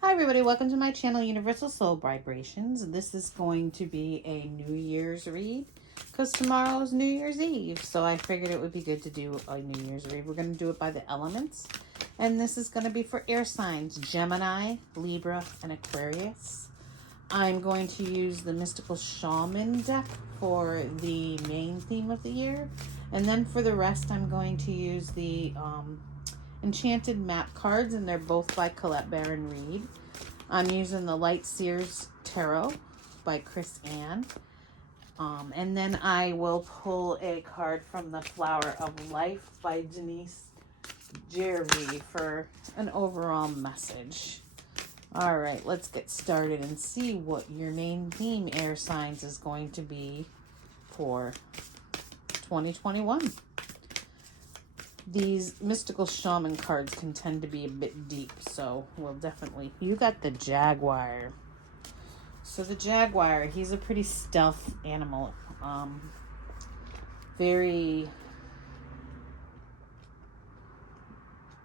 Hi everybody, welcome to my channel Universal Soul Vibrations. This is going to be a New Year's read because tomorrow is New Year's Eve. So I figured it would be good to do a New Year's read. We're going to do it by the elements. And this is going to be for air signs, Gemini, Libra, and Aquarius. I'm going to use the Mystical Shaman deck for the main theme of the year. And then for the rest, I'm going to use the Enchanted Map cards, and they're both by Colette Baron Reed. I'm using the Light Seers Tarot by Chris Ann. And then I will pull a card from the Flower of Life by Denise Jervy for an overall message. All right, let's get started and see what your main theme, air signs, is going to be for 2021. These Mystical Shaman cards can tend to be a bit deep, so we'll definitely... You got the Jaguar. So the Jaguar, he's a pretty stealth animal. He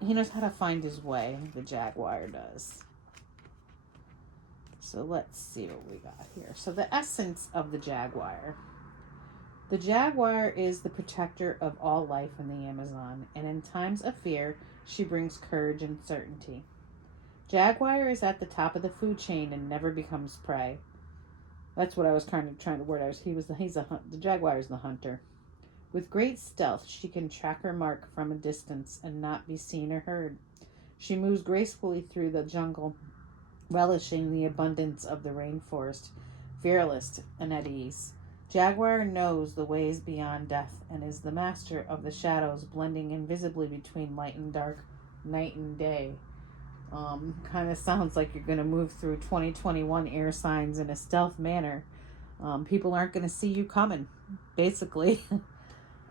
knows how to find his way, the Jaguar does. So let's see what we got here. So the essence of the Jaguar. The Jaguar is the protector of all life in the Amazon, and in times of fear, she brings courage and certainty. Jaguar is at the top of the food chain and never becomes prey. That's what I was kind of trying to word out. The Jaguar is the hunter. With great stealth, she can track her mark from a distance and not be seen or heard. She moves gracefully through the jungle, relishing the abundance of the rainforest, fearless and at ease. Jaguar knows the ways beyond death and is the master of the shadows, blending invisibly between light and dark, night and day. Kind of sounds like you're going to move through 2021 air signs in a stealth manner. People aren't going to see you coming, basically.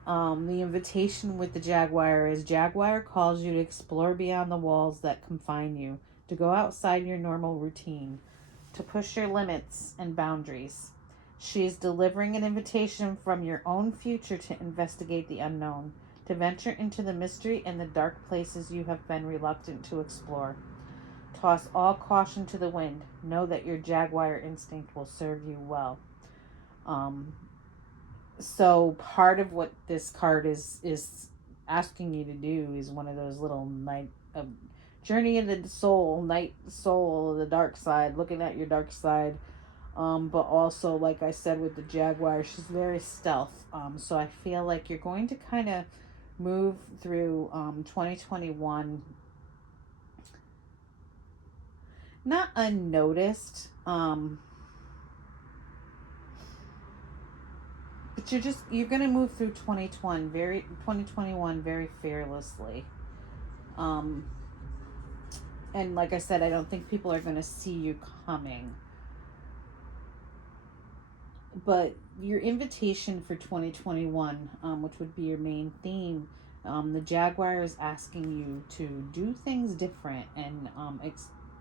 The invitation with the Jaguar is Jaguar calls you to explore beyond the walls that confine you, to go outside your normal routine, to push your limits and boundaries. She is delivering an invitation from your own future to investigate the unknown, to venture into the mystery and the dark places you have been reluctant to explore. Toss all caution to the wind. Know that your Jaguar instinct will serve you well. So part of what this card is asking you to do is one of those little journey into the soul, the dark side, looking at your dark side. But also, like I said, with the Jaguar, she's very stealth. So I feel like you're going to kind of move through 2021 not unnoticed, but you're going to move through 2021 very fearlessly. And like I said, I don't think people are going to see you coming. But your invitation for 2021, which would be your main theme, the Jaguar is asking you to do things different and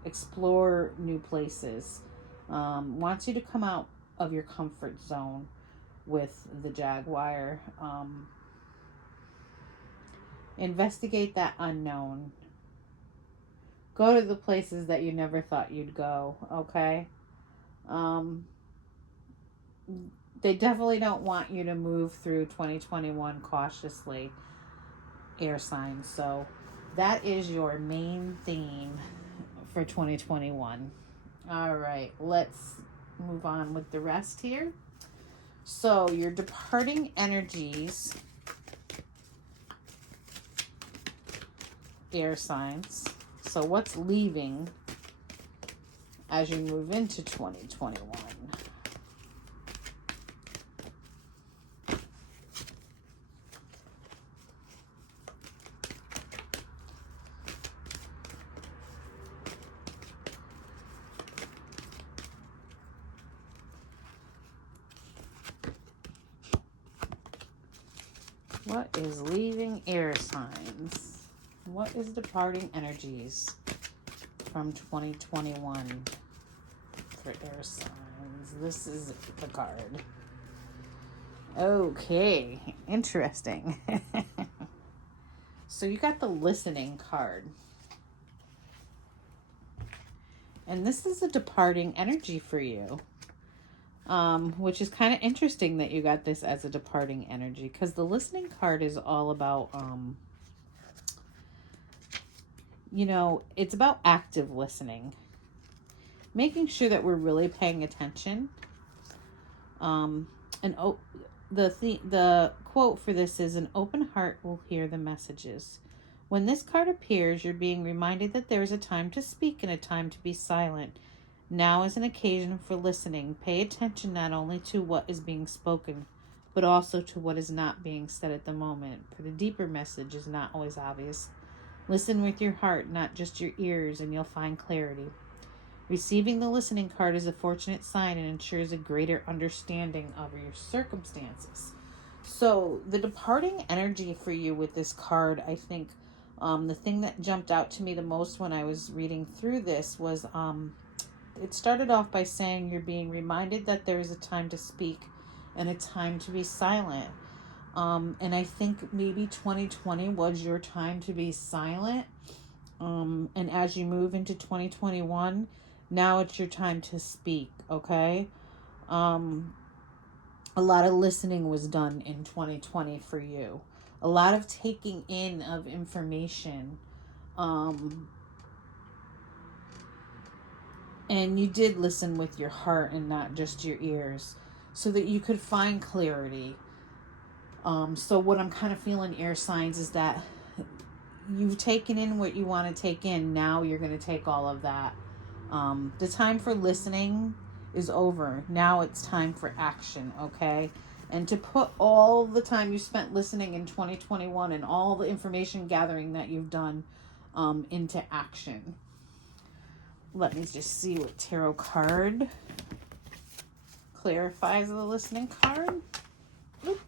explore new places. Wants you to come out of your comfort zone with the Jaguar. Investigate that unknown. Go to the places that you never thought you'd go, okay? They definitely don't want you to move through 2021 cautiously, air signs. So that is your main theme for 2021. All right, let's move on with the rest here. So your departing energies, air signs. So what's leaving as you move into 2021? What is leaving air signs? What is departing energies from 2021 for air signs? This is the card. Okay, interesting. So you got the listening card. And this is a departing energy for you. Which is kind of interesting that you got this as a departing energy, because the listening card is all about, you know, it's about active listening, making sure that we're really paying attention. The quote for this is, "An open heart will hear the messages." When this card appears, you're being reminded that there is a time to speak and a time to be silent. Now is an occasion for listening. Pay attention not only to what is being spoken, but also to what is not being said at the moment, for the deeper message is not always obvious. Listen with your heart, not just your ears, and you'll find clarity. Receiving the listening card is a fortunate sign and ensures a greater understanding of your circumstances. So the departing energy for you with this card, I think the thing that jumped out to me the most when I was reading through this was it started off by saying you're being reminded that there is a time to speak and a time to be silent. And I think maybe 2020 was your time to be silent. And as you move into 2021, now it's your time to speak, okay? A lot of listening was done in 2020 for you. A lot of taking in of information. And you did listen with your heart and not just your ears, so that you could find clarity. So what I'm kind of feeling, air signs, is that you've taken in what you want to take in. Now you're going to take all of that. The time for listening is over. Now it's time for action, okay? And to put all the time you spent listening in 2021 and all the information gathering that you've done into action. Let me just see what tarot card clarifies the listening card. Oop.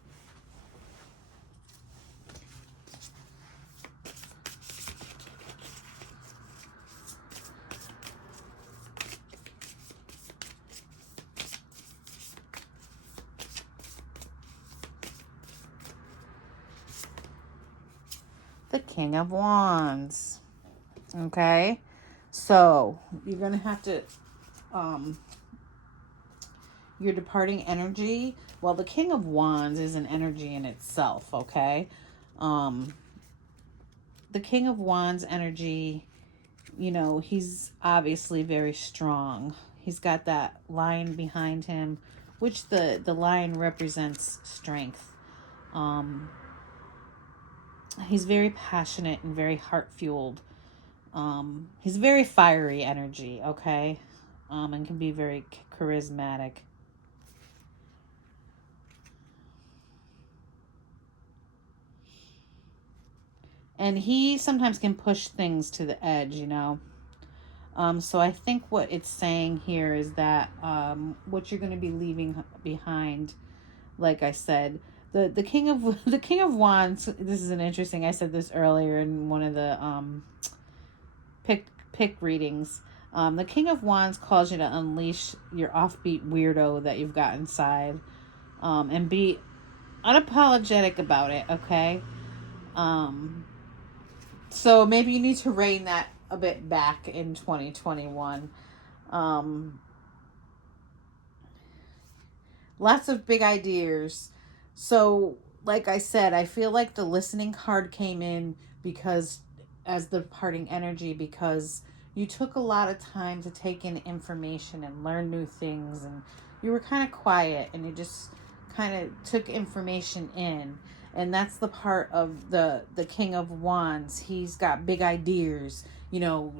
The King of Wands. Okay. So you're going to have to, your departing energy, well, the King of Wands is an energy in itself, okay? The King of Wands energy, you know, he's obviously very strong. He's got that lion behind him, which the lion represents strength. He's very passionate and very heart-fueled. He's very fiery energy, okay? And can be very charismatic. And he sometimes can push things to the edge, you know? So I think what it's saying here is that what you're going to be leaving behind, like I said, the King of Wands, this is an interesting, I said this earlier in one of the pick readings. The King of Wands calls you to unleash your offbeat weirdo that you've got inside, and be unapologetic about it, okay? So maybe you need to rein that a bit back in 2021. Lots of big ideas. So, like I said, I feel like the listening card came in because as the parting energy, because you took a lot of time to take in information and learn new things, and you were kind of quiet and you just kind of took information in. And that's the part of the King of Wands. He's got big ideas. You know,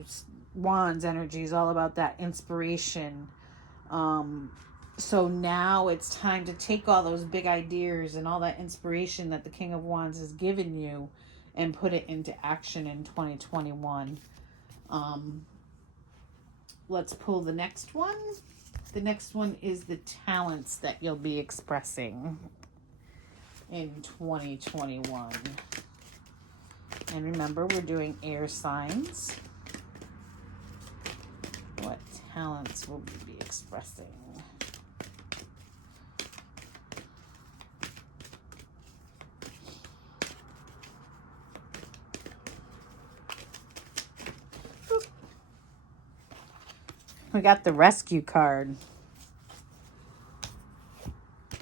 Wands energy is all about that inspiration. So now it's time to take all those big ideas and all that inspiration that the King of Wands has given you and put it into action in 2021. Let's pull the next one. The next one is the talents that you'll be expressing in 2021. And remember, we're doing air signs. What talents will we be expressing? we got the rescue card.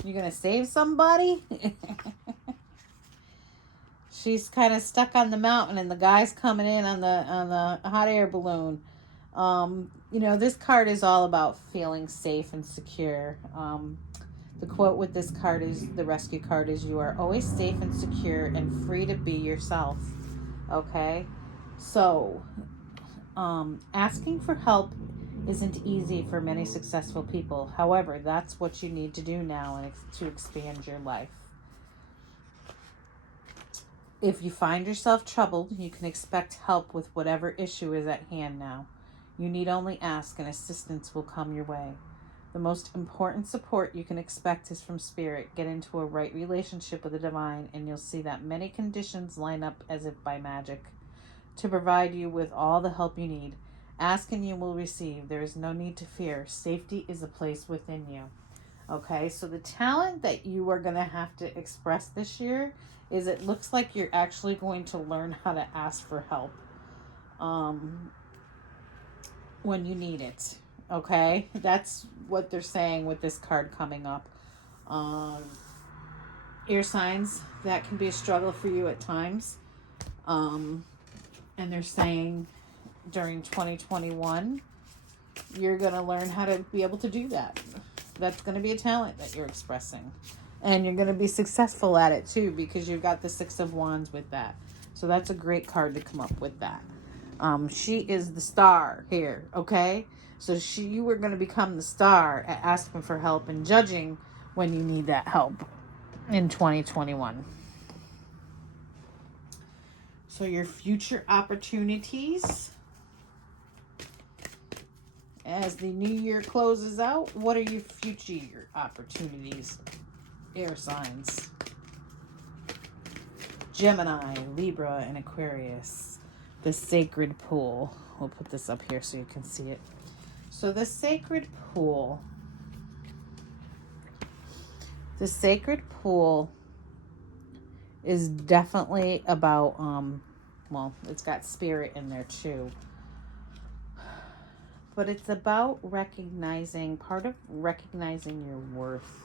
You gonna save somebody? She's kind of stuck on the mountain, and the guy's coming in on the hot air balloon. You know, this card is all about feeling safe and secure. The quote with this card is, the rescue card is, you are always safe and secure and free to be yourself. Okay? So, asking for help isn't easy for many successful people. However, that's what you need to do now to expand your life. If you find yourself troubled, you can expect help with whatever issue is at hand now. You need only ask and assistance will come your way. The most important support you can expect is from Spirit. Get into a right relationship with the divine and you'll see that many conditions line up as if by magic to provide you with all the help you need. Ask and you will receive. There is no need to fear. Safety is a place within you. Okay, so the talent that you are going to have to express this year is, it looks like you're actually going to learn how to ask for help when you need it. Okay, that's what they're saying with this card coming up. Air signs, that can be a struggle for you at times. And they're saying during 2021, you're going to learn how to be able to do that. That's going to be a talent that you're expressing. And you're going to be successful at it too, because you've got the Six of Wands with that. So that's a great card to come up with that. She is the star here, okay? So you are going to become the star at asking for help and judging when you need that help in 2021. So your future opportunities as the new year closes out, what are your future opportunities? Air signs. Gemini, Libra, and Aquarius. The sacred pool. We'll put this up here so you can see it. So the sacred pool. The sacred pool is definitely about, well, it's got spirit in there too. But it's about recognizing, part of recognizing your worth.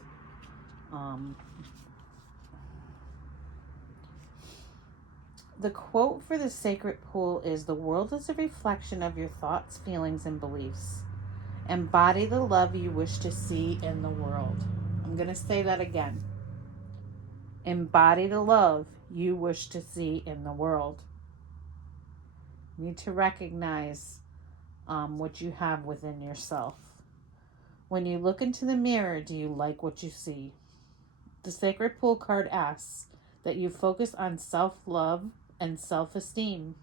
The quote for the sacred pool is, the world is a reflection of your thoughts, feelings, and beliefs. Embody the love you wish to see in the world. I'm going to say that again. Embody the love you wish to see in the world. You need to recognize what you have within yourself. When you look into the mirror, do you like what you see? The Sacred Pool card asks that you focus on self-love and self-esteem.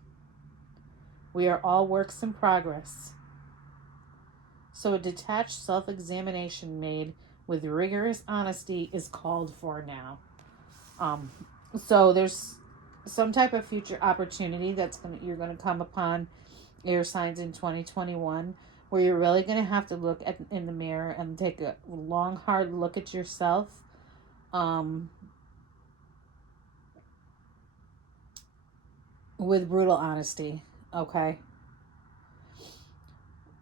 We are all works in progress. So a detached self-examination made with rigorous honesty is called for now. So there's some type of future opportunity you're going to come upon, air signs, in 2021, where you're really going to have to look in the mirror and take a long, hard look at yourself. With brutal honesty, okay?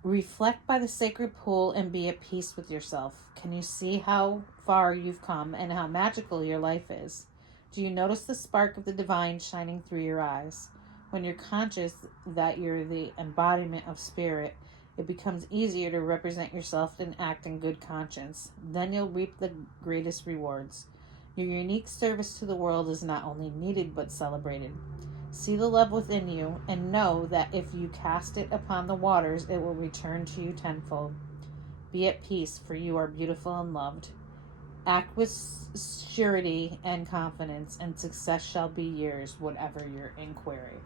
Reflect by the sacred pool and be at peace with yourself. Can you see how far you've come and how magical your life is? Do you notice the spark of the divine shining through your eyes? When you're conscious that you're the embodiment of spirit, it becomes easier to represent yourself and act in good conscience. Then you'll reap the greatest rewards. Your unique service to the world is not only needed but celebrated. See the love within you and know that if you cast it upon the waters, it will return to you tenfold. Be at peace, for you are beautiful and loved. Act with surety and confidence, and success shall be yours, whatever your inquiry.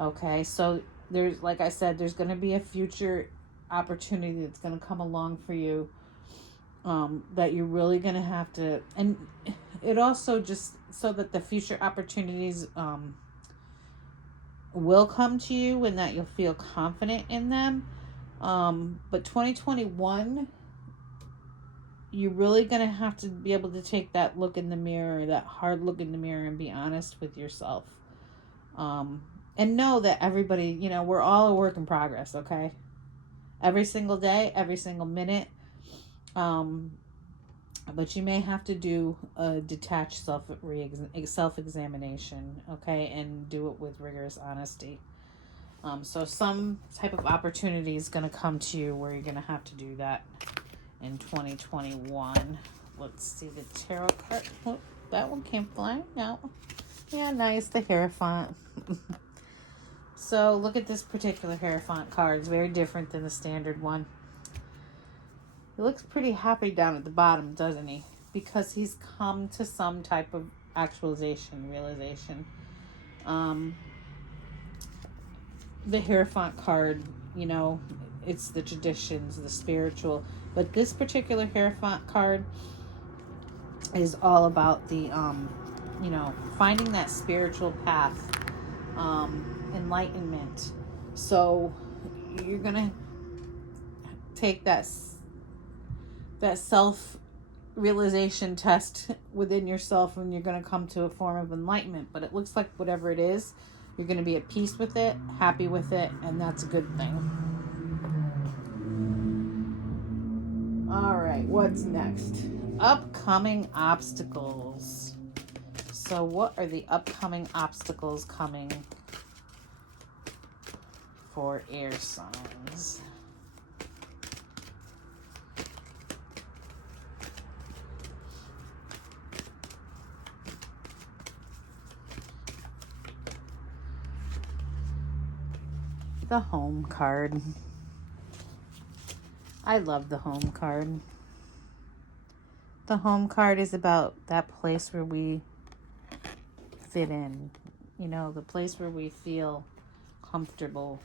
Okay, so there's, like I said, there's going to be a future opportunity that's going to come along for you, that you're really going to have to, and it also just so that the future opportunities will come to you and that you'll feel confident in them. But 2021, you're really going to have to be able to take that look in the mirror, that hard look in the mirror, and be honest with yourself. And know that everybody, we're all a work in progress, okay? every single day, every single minute. But you may have to do a detached self-examination, okay, and do it with rigorous honesty. So some type of opportunity is going to come to you where you're going to have to do that in 2021. Let's see the tarot card. Oh, that one came flying out. Yeah, nice. The Hierophant. So look at this particular Hierophant card. It's very different than the standard one. He looks pretty happy down at the bottom, doesn't he? Because he's come to some type of actualization, realization. The Hierophant card, you know, it's the traditions, the spiritual. But this particular Hierophant card is all about the, you know, finding that spiritual path, enlightenment. So you're going to take that self-realization test within yourself, and you're going to come to a form of enlightenment. But it looks like whatever it is, you're going to be at peace with it, happy with it, and that's a good thing. All right, what's next? Upcoming obstacles. So what are the upcoming obstacles coming for air signs? The Home card. I love the Home card. The Home card is about that place where we fit in. You know, the place where we feel comfortable.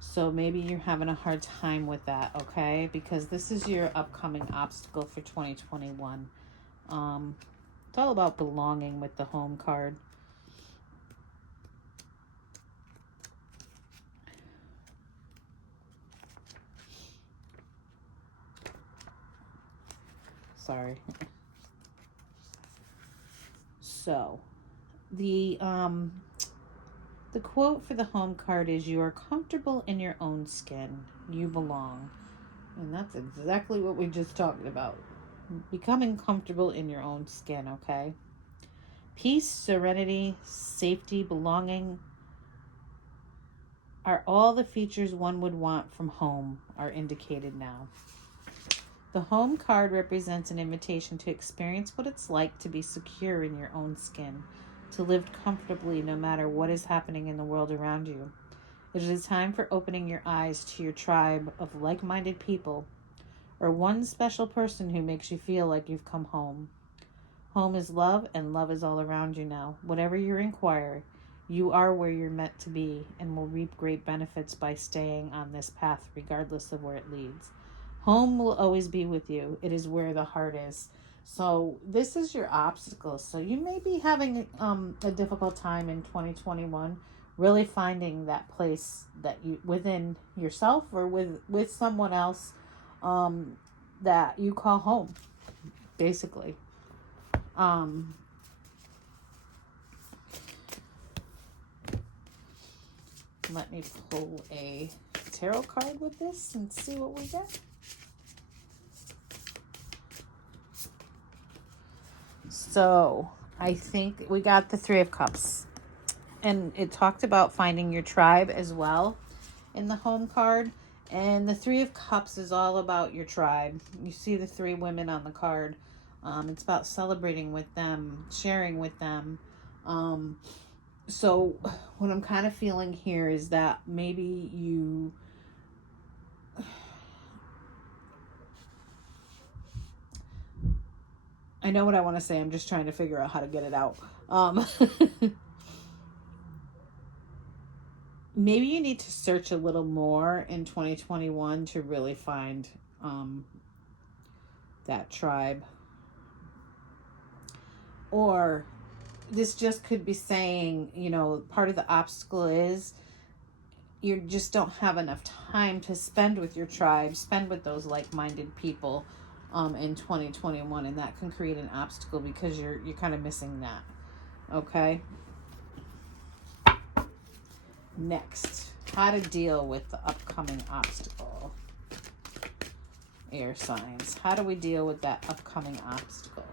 So maybe you're having a hard time with that, okay? Because this is your upcoming obstacle for 2021. It's all about belonging with the Home card. Sorry. So, the quote for the Home card is, "You are comfortable in your own skin. You belong." And that's exactly what we just talked about. Becoming comfortable in your own skin, okay? Peace, serenity, safety, belonging are all the features one would want from home are indicated now. The Home card represents an invitation to experience what it's like to be secure in your own skin, to live comfortably no matter what is happening in the world around you. It is time for opening your eyes to your tribe of like-minded people, or one special person who makes you feel like you've come home. Home is love, and love is all around you now. Whatever you inquire, you are where you're meant to be and will reap great benefits by staying on this path regardless of where it leads. Home will always be with you. It is where the heart is. So this is your obstacle. So you may be having a difficult time in 2021, really finding that place that you within yourself or with someone else that you call home, basically. Let me pull a tarot card with this and see what we get. So I think we got the Three of Cups, and it talked about finding your tribe as well in the Home card. And the Three of Cups is all about your tribe. You see the three women on the card. It's about celebrating with them, sharing with them. So what I'm kind of feeling here is that maybe you I know what I want to say. I'm just trying to figure out how to get it out. Maybe you need to search a little more in 2021 to really find that tribe. Or this just could be saying, you know, part of the obstacle is you just don't have enough time to spend with your tribe, spend with those like-minded people in 2021, and that can create an obstacle because you're kind of missing that. Okay. Next, How to deal with the upcoming obstacle. Air signs. How do we deal with that upcoming obstacle?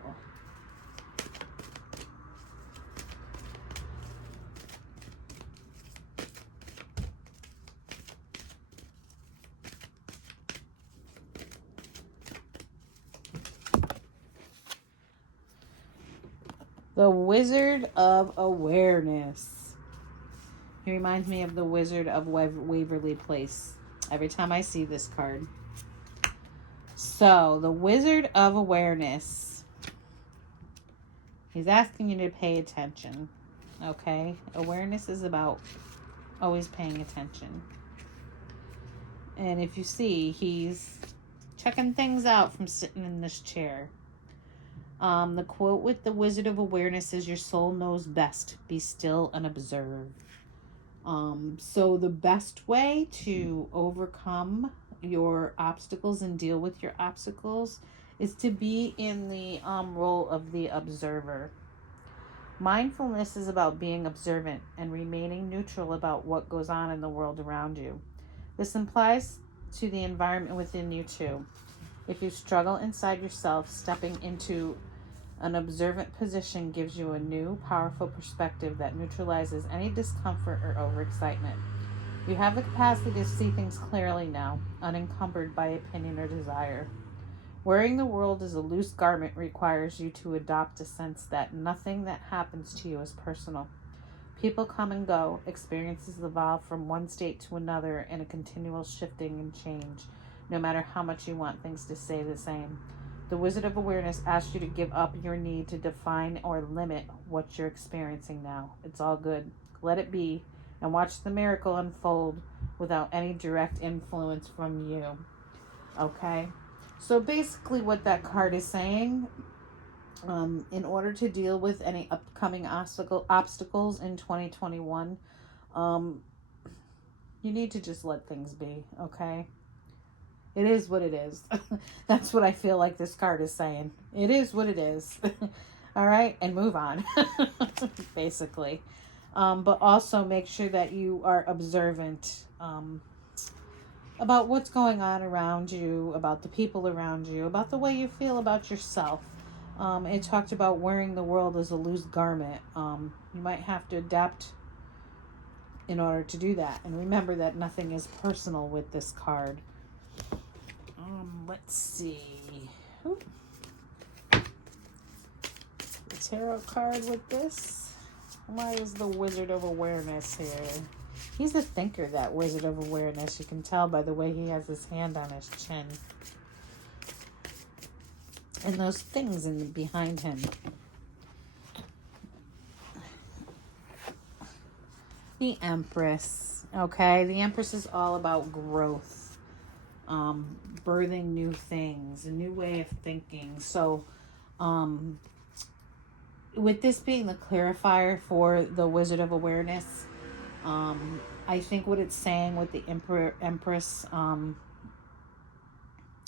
The Wizard of Awareness. He reminds me of the Wizard of Waverly Place every time I see this card. So, the Wizard of Awareness. He's asking you to pay attention. Okay? Awareness is about always paying attention. And if you see, he's checking things out from sitting in this chair. The quote with the Wizard of Awareness is, your soul knows best. Be still and observe. So the best way to overcome your obstacles and deal with your obstacles is to be in the role of the observer. Mindfulness is about being observant and remaining neutral about what goes on in the world around you. This implies to the environment within you too. If you struggle inside yourself, stepping into an observant position gives you a new, powerful perspective that neutralizes any discomfort or overexcitement. You have the capacity to see things clearly now, unencumbered by opinion or desire. Wearing the world as a loose garment requires you to adopt a sense that nothing that happens to you is personal. People come and go, experiences evolve from one state to another in a continual shifting and change, no matter how much you want things to stay the same. The Wizard of Awareness asks you to give up your need to define or limit what you're experiencing now. It's all good. Let it be, and watch the miracle unfold without any direct influence from you. Okay? So basically what that card is saying, in order to deal with any upcoming obstacles in 2021, you need to just let things be, okay? It is what it is. That's what I feel like this card is saying. It is what it is. All right? And move on, basically. But also make sure that you are observant about what's going on around you, about the people around you, about the way you feel about yourself. It talked about wearing the world as a loose garment. You might have to adapt in order to do that. And remember that nothing is personal with this card. Let's see. Ooh. The tarot card with this. Why is the Wizard of Awareness here? He's a thinker, that Wizard of Awareness. You can tell by the way he has his hand on his chin. And those things behind him. The Empress. Okay, the Empress is all about growth. Birthing new things, a new way of thinking. So, with this being the clarifier for the Wizard of Awareness, I think what it's saying with the Empress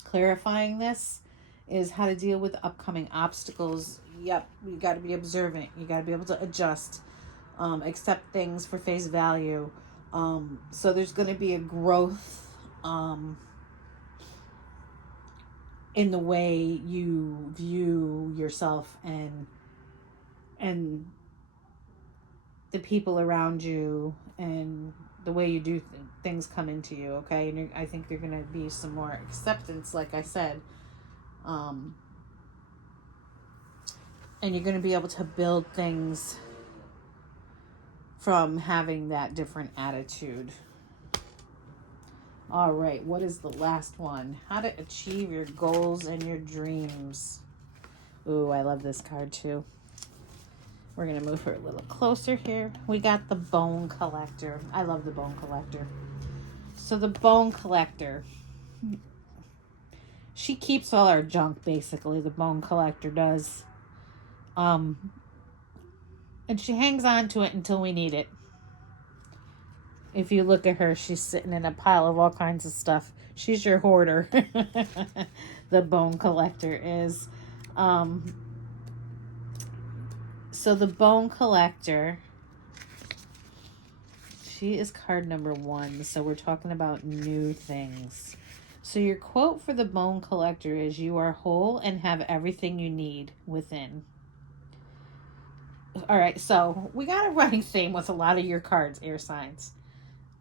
clarifying this is how to deal with upcoming obstacles. Yep, you got to be observant. You got to be able to adjust, accept things for face value. So there's going to be a growth in the way you view yourself and the people around you, and the way you do things come into you, okay? And I think there's going to be some more acceptance, like I said. And you're going to be able to build things from having that different attitude. All right, what is the last one? How to achieve your goals and your dreams. Ooh, I love this card too. We're going to move her a little closer here. We got the Bone Collector. I love the Bone Collector. So the Bone Collector, she keeps all our junk, basically. The Bone Collector does. And she hangs on to it until we need it. If you look at her, she's sitting in a pile of all kinds of stuff. She's your hoarder. The Bone Collector is. So the Bone Collector, She is card number 1. So we're talking about new things. So your quote for the Bone Collector is, you are whole and have everything you need within. All right, so we got a running theme with a lot of your cards, air signs.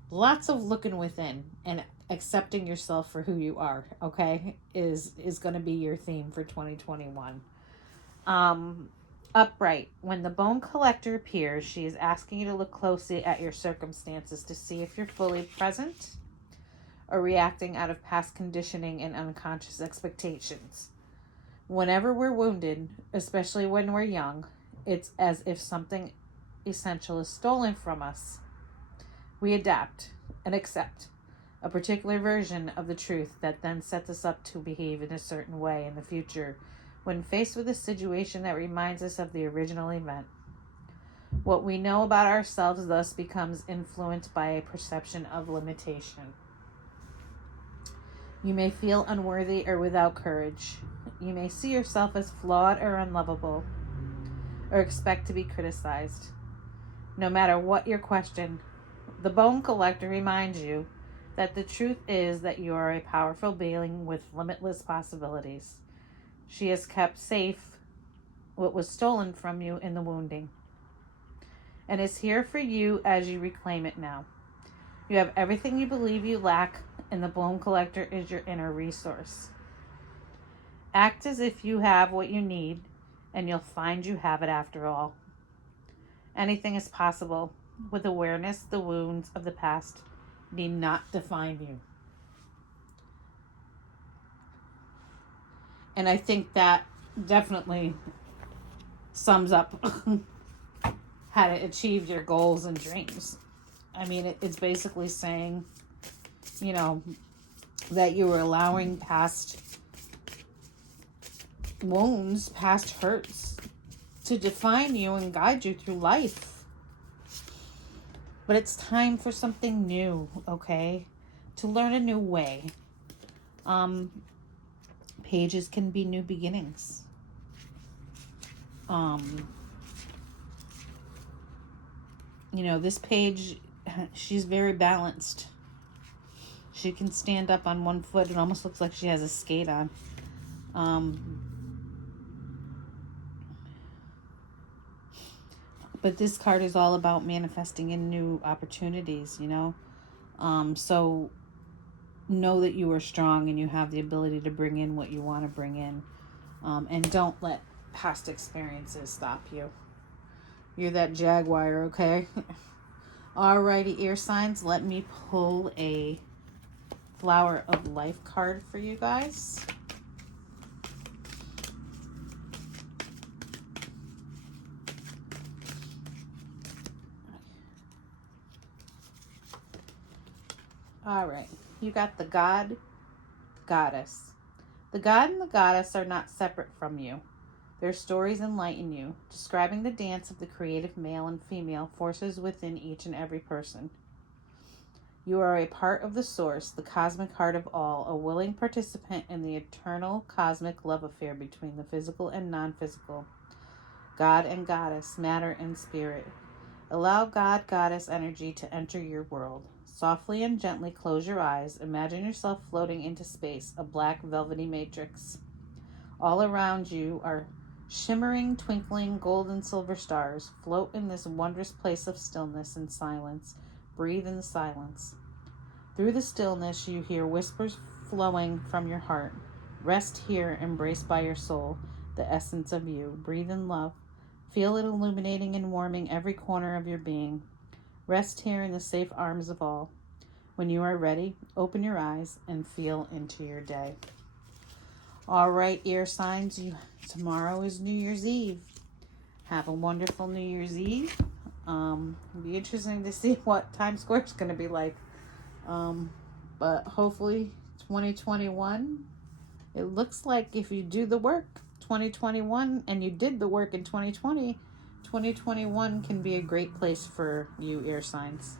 Lots of looking within and accepting yourself for who you are, okay, is going to be your theme for 2021. Upright. When the Bone Collector appears, she is asking you to look closely at your circumstances to see if you're fully present or reacting out of past conditioning and unconscious expectations. Whenever we're wounded, especially when we're young, it's as if something essential is stolen from us. We adapt and accept a particular version of the truth that then sets us up to behave in a certain way in the future when faced with a situation that reminds us of the original event. What we know about ourselves thus becomes influenced by a perception of limitation. You may feel unworthy or without courage. You may see yourself as flawed or unlovable, or expect to be criticized. No matter what your question, the Bone Collector reminds you that the truth is that you are a powerful being with limitless possibilities. She has kept safe what was stolen from you in the wounding, and is here for you as you reclaim it now. You have everything you believe you lack, and the Bone Collector is your inner resource. Act as if you have what you need, and you'll find you have it after all. Anything is possible. With awareness, the wounds of the past need not define you. And I think that definitely sums up how to achieve your goals and dreams. I mean, it's basically saying, you know, that you were allowing past wounds, past hurts to define you and guide you through life. But it's time for something new, okay? To learn a new way. Pages can be new beginnings. You know, this page, she's very balanced. She can stand up on one foot. It almost looks like she has a skate on. But this card is all about manifesting in new opportunities, you know. So know that you are strong and you have the ability to bring in what you want to bring in. And don't let past experiences stop you. You're that jaguar, okay? Alrighty, ear signs. Let me pull a Flower of Life card for you guys. All right, you got the God, Goddess. The God and the Goddess are not separate from you. Their stories enlighten you, describing the dance of the creative male and female forces within each and every person. You are a part of the source, the cosmic heart of all, a willing participant in the eternal cosmic love affair between the physical and non-physical, God and Goddess, matter and spirit. Allow God, Goddess energy to enter your world. Softly and gently close your eyes. Imagine yourself floating into space, a black velvety matrix. All around you are shimmering, twinkling, gold and silver stars. Float in this wondrous place of stillness and silence. Breathe in the silence. Through the stillness, you hear whispers flowing from your heart. Rest here, embraced by your soul, the essence of you. Breathe in love. Feel it illuminating and warming every corner of your being. Rest here in the safe arms of all. When you are ready, open your eyes and feel into your day. All right, ear signs, tomorrow is New Year's Eve. Have a wonderful New Year's Eve. It'll be interesting to see what Times Square is going to be like. But hopefully 2021, it looks like if you do the work 2021 and you did the work in 2020, 2021 can be a great place for you, air signs.